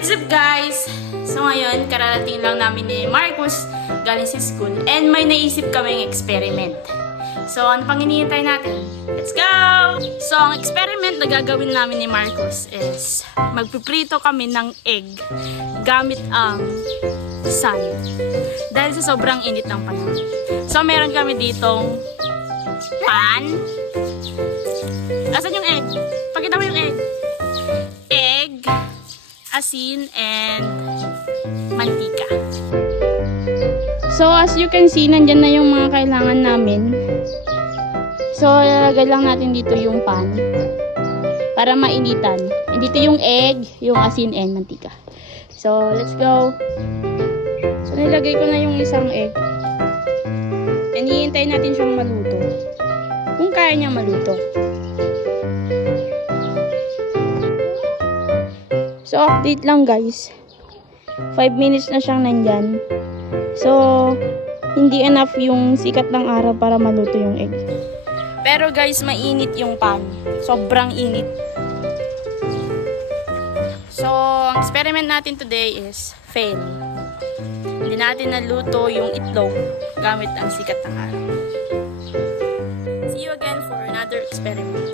What's up guys? So ngayon, kararating lang namin ni Marcus galing sa school and may naisip kaming experiment. So ano pang hinihintay natin? Let's go! So ang experiment na gagawin namin ni Marcus is magpiprito kami ng egg gamit ang sun. Dahil sa sobrang init ng panahon. So meron kami ditong pan. Asan yung egg? Pakita mo yung egg. Egg, asin, and mantika. So as you can see, nandyan na yung mga kailangan namin. So lalagay lang natin dito yung pan para mainitan. And dito yung egg, yung asin, and mantika. So let's go. So nilagay ko na yung isang egg. And hihintayin natin siyang maluto. Kung kaya niya maluto. So, update lang guys. 5 minutes na siyang nandyan. So, hindi enough yung sikat ng araw para maluto yung egg. Pero guys, mainit yung pan. Sobrang init. So, ang experiment natin today is fail. Hindi natin naluto yung itlog gamit ang sikat ng araw. See you again for another experiment.